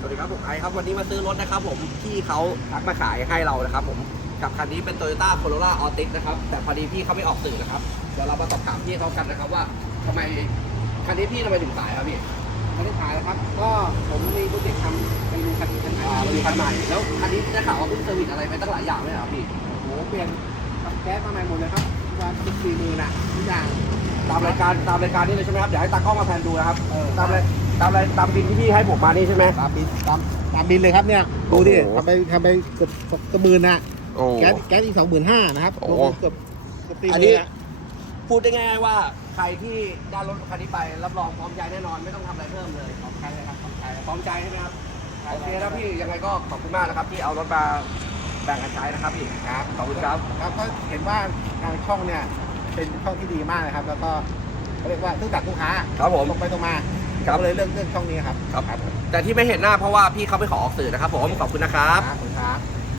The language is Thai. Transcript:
สวัสดีครับผมไอซ์ครับวันนี้มาซื้อรถนะครับผมพี่เขาทักมาขายให้เรานะครับผมกับคันนี้เป็น Toyota Corolla Altis นะครับแต่พอดีพี่เขาไม่ออกสื่อนะครับเดี๋ยวเรามาสอบถามพี่เขากันนะครับว่าทำไมคันนี้พี่ทำไมถึงขายครับพี่ไม่ได้ขายนะครับ ก็ผมมีโปรเจกต์ทำไปดูคันนี้คันไหนอ่ามันมีคันใหม่แล้วคันนี้ได้ข่าวว่าเพิ่งเซอร์วิสอะไรไปตั้งหลายอย่างเลยเหรอพี่โอ้โหเปลี่ยนกับแก๊สมาใหม่หมดเลยครับว่าทุกสี่มือน่ะทุกอย่าง ตามรายการตามรายการนี้เลยใช่ไหมครับเดี๋ยวให้ตากล้องมาแพนดูนะครับเออ ตามรายตามรายตามบินที่พี่ให้ผมมานี่ใช่ไหมตามบินตามตามบินเลยครับเนี่ยดูดิโอ้โห ทำไปทำไปเกือบเกือบเกือบหมื่นนะโอ้ แก๊สแก๊สอีกสองหมื่นห้านะครับโอ้รวมๆเกือบเกือบตีอันเลนี้ยนะพูดได้ง่ายๆว่าใครที่ได้รถคันนี้ไปรับรองพร้อมใจแน่นอนไม่ต้องทำอะไรเพิ่มเลยของใครเลยครับของใครพร้อมใจใช่ไหมครับโอเคนะพี่ยังไงก็ขอบคุณมากนะครับที่เอารถมาแบ่งกันใช้นะครับพี่ครับขอบคุณครับ ครับก็เห็นว่าทางช่องเนี่ย เป็นช่องที่ดีมากนะครับ แล้วก็เขาเรียกว่าซื่อสัตย์ลูกค้าครับผมตรงไปตรงมาครับ ก็เลยเลือกเลือกช่องนี้ครับครับ แต่ที่ไม่เห็นหน้าเพราะว่าพี่เขาไปขอออกสื่อนะครับผมขอบคุณนะครับครับขอบคุณครับ